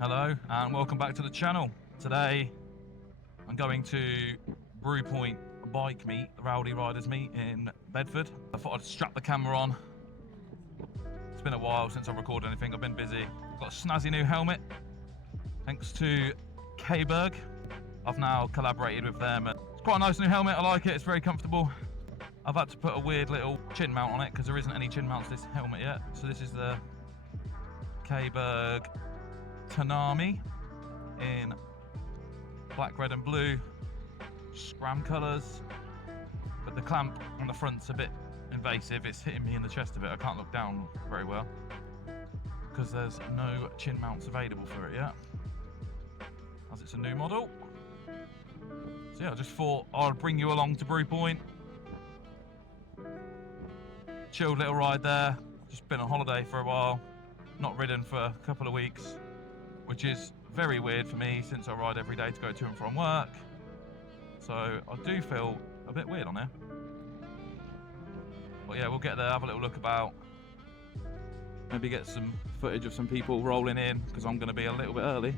Hello and welcome back to the channel. Today I'm going to Brewpoint bike meet, the Rowdy Riders meet in Bedford. I thought I'd strap the camera on. It's been a while since I've recorded anything, I've been busy. I've got a snazzy new helmet thanks to K-Berg. I've now collaborated with them. It's quite a nice new helmet, I like it, it's very comfortable. I've had to put a weird little chin mount on it because there isn't any chin mounts to this helmet yet. So this is the K-Berg Tanami in black, red and blue scram colours, but the clamp on the front's a bit invasive. It's hitting me in the chest a bit. I can't look down very well because there's no chin mounts available for it yet, as it's a new model. So yeah, I just thought I'd bring you along to Brewpoint. Chilled little ride there, just been on holiday for a while, not ridden for a couple of weeks, which is very weird for me since I ride every day to go to and from work. So I do feel a bit weird on there. But yeah, we'll get there, have a little look about. Maybe get some footage of some people rolling in because I'm going to be a little bit early.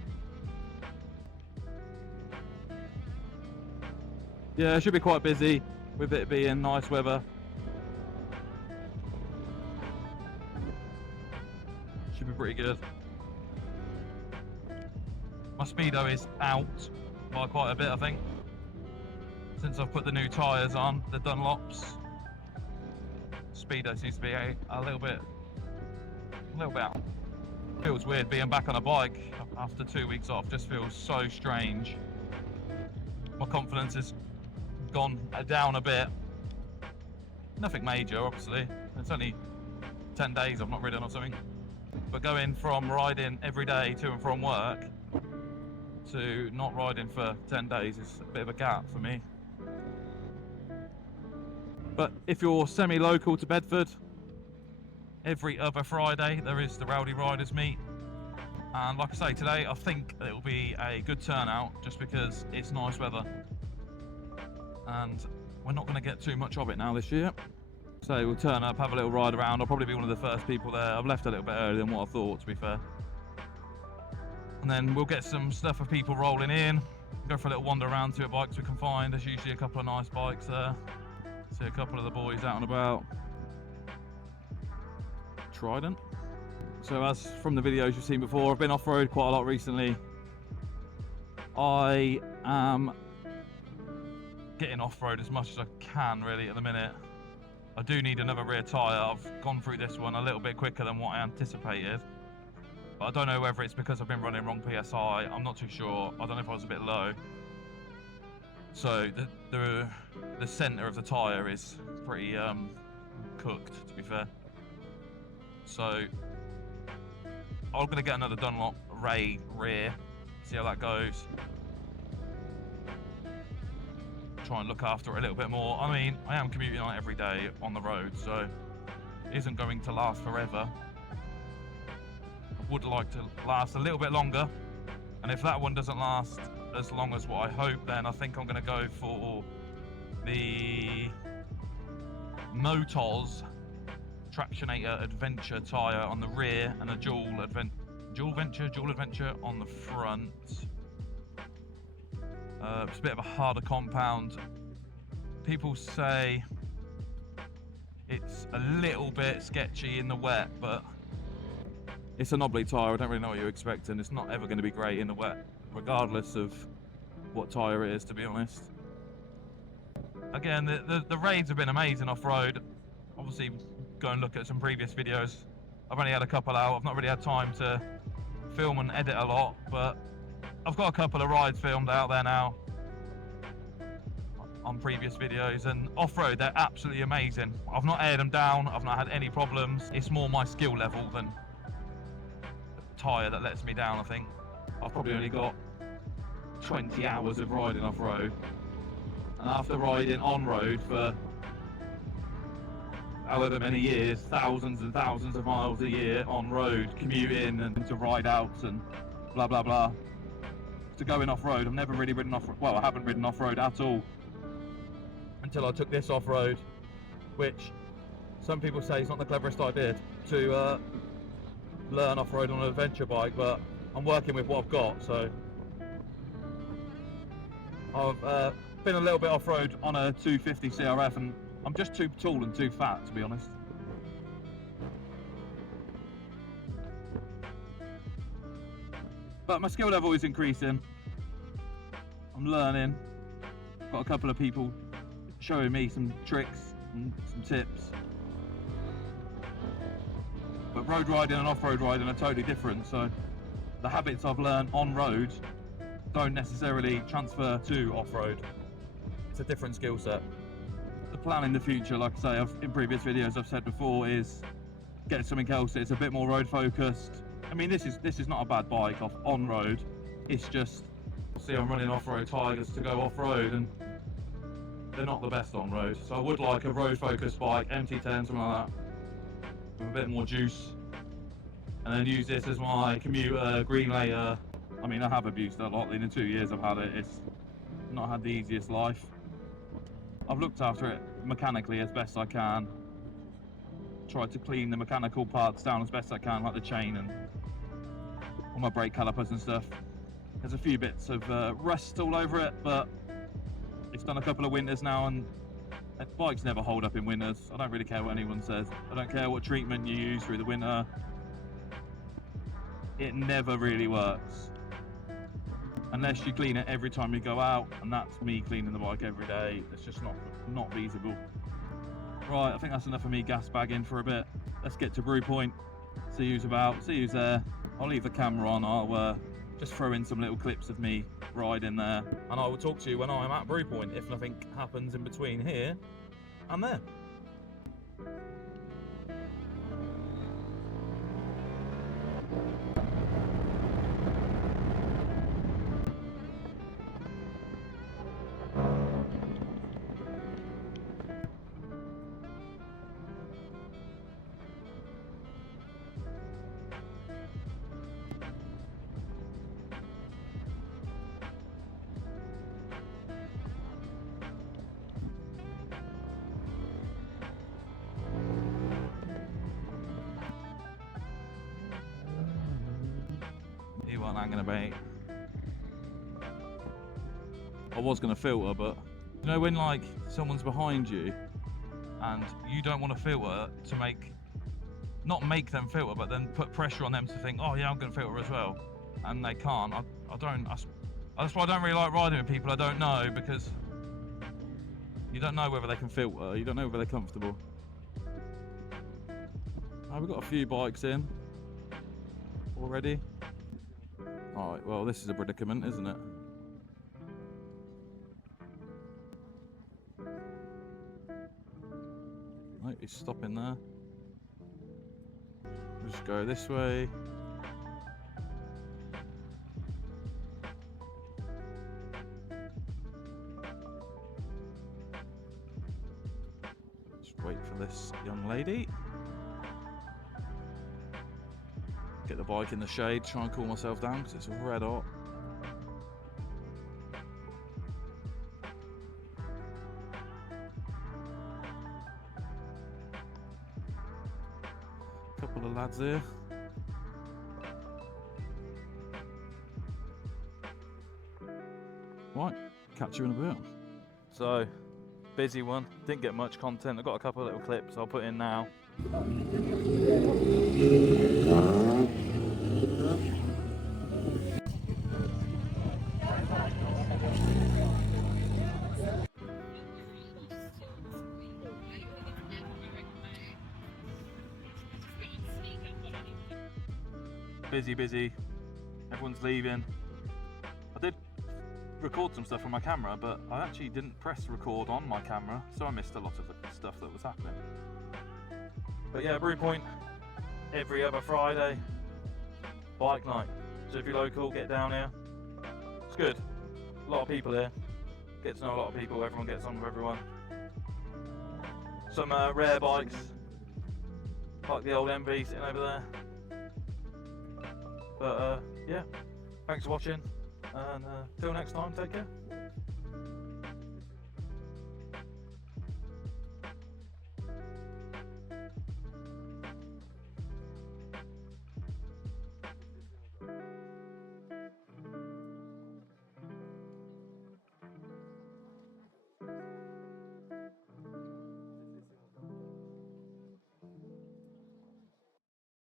Yeah, it should be quite busy with it being nice weather. Should be pretty good. My speedo is out by quite a bit, I think, since I've put the new tyres on, the Dunlops. Speedo seems to be a little bit out. Feels weird being back on a bike after 2 weeks off, just feels so strange. My confidence has gone down a bit. Nothing major, obviously. It's only 10 days I've not ridden or something. But going from riding every day to and from work to not riding for 10 days is a bit of a gap for me. But if you're semi-local to Bedford, every other Friday there is the Rowdy Riders meet. And like I say, today I think it will be a good turnout just because it's nice weather. And we're not going to get too much of it now this year. So we'll turn up, have a little ride around. I'll probably be one of the first people there. I've left a little bit earlier than what I thought, to be fair. And then we'll get some stuff of people rolling in, go for a little wander around, see what bikes we can find. There's usually a couple of nice bikes there. See a couple of the boys out and about. Trident. So as from the videos you've seen before, I've been off-road quite a lot recently. I am getting off-road as much as I can really at the minute. I do need another rear tyre. I've gone through this one a little bit quicker than what I anticipated. But I don't know whether it's because I've been running wrong PSI. I'm not too sure. I don't know if I was a bit low. So the centre of the tyre is pretty cooked, to be fair. So I'm going to get another Dunlop Ray rear, see how that goes. Try and look after it a little bit more. I mean, I am commuting on it every day on the road, so it isn't going to last forever. I would like to last a little bit longer, and if that one doesn't last as long as what I hope, then I think I'm going to go for the Motos Tractionator Adventure tyre on the rear and a dual Adventure on the front. It's a bit of a harder compound. People say it's a little bit sketchy in the wet, but it's a knobbly tyre. I don't really know what you're expecting. It's not ever going to be great in the wet, regardless of what tyre it is, to be honest. Again, the raids have been amazing off-road. Obviously, go and look at some previous videos. I've only had a couple out. I've not really had time to film and edit a lot, but I've got a couple of rides filmed out there now on previous videos, and off-road they're absolutely amazing. I've not aired them down, I've not had any problems. It's more my skill level than the tyre that lets me down, I think. I've probably only got 20 hours of riding off-road, and after riding on-road for however many years, thousands and thousands of miles a year on road, commuting and to ride outs and blah blah blah, to going off-road, I've never really ridden off-road. Well, I haven't ridden off-road at all until I took this off-road, which some people say is not the cleverest idea to learn off-road on an adventure bike, but I'm working with what I've got, so I've been a little bit off-road on a 250 CRF, and I'm just too tall and too fat, to be honest. But my skill level is increasing. I'm learning. Got a couple of people showing me some tricks and some tips. But road riding and off-road riding are totally different, so the habits I've learned on road don't necessarily transfer to off-road. It's a different skill set. The plan in the future, like I say, in previous videos I've said before, is get something else that's a bit more road focused. I mean, this is not a bad bike off on road. It's just, see, I'm running off-road Tigers to go off-road, and they're not the best on road. So I would like a road focused bike, MT10, something like that, with a bit more juice, and then use this as my commuter, green later. I mean, I have abused it a lot. In the 2 years I've had it, it's not had the easiest life. I've looked after it mechanically as best I can. Tried to clean the mechanical parts down as best I can, like the chain and all my brake calipers and stuff. There's a few bits of rust all over it, but it's done a couple of winters now, and bikes never hold up in winters. I don't really care what anyone says. I don't care what treatment you use through the winter. It never really works. Unless you clean it every time you go out, and that's me cleaning the bike every day. It's just not feasible. Right, I think that's enough of me gas bagging for a bit. Let's get to Brewpoint, see who's about, see who's there. I'll leave the camera on, I'll just throw in some little clips of me riding there, and I will talk to you when I'm at Brewpoint, if nothing happens in between here and there. He wasn't hanging about. I was going to filter, but you know when like someone's behind you and you don't want to filter to not make them filter, but then put pressure on them to think, oh yeah, I'm going to filter as well, and they can't. That's why I don't really like riding with people I don't know, because you don't know whether they can filter, you don't know whether they're comfortable. We've got a few bikes in already. Alright, well, this is a predicament, isn't it? Right, he's stopping there. We'll just go this way. Just wait for this young lady. Get the bike in the shade, try and cool myself down because it's red hot. Couple of lads here. Right, catch you in a bit. So, busy one, didn't get much content. I've got a couple of little clips I'll put in now. Busy, everyone's leaving. I did record some stuff on my camera, but I actually didn't press record on my camera, so I missed a lot of the stuff that was happening. But yeah, Brewpoint, every other Friday, bike night. So if you're local, get down here. It's good. A lot of people here. Get to know a lot of people, everyone gets on with everyone. Some rare bikes, like the old MV sitting over there. But yeah, thanks for watching, and till next time, take care.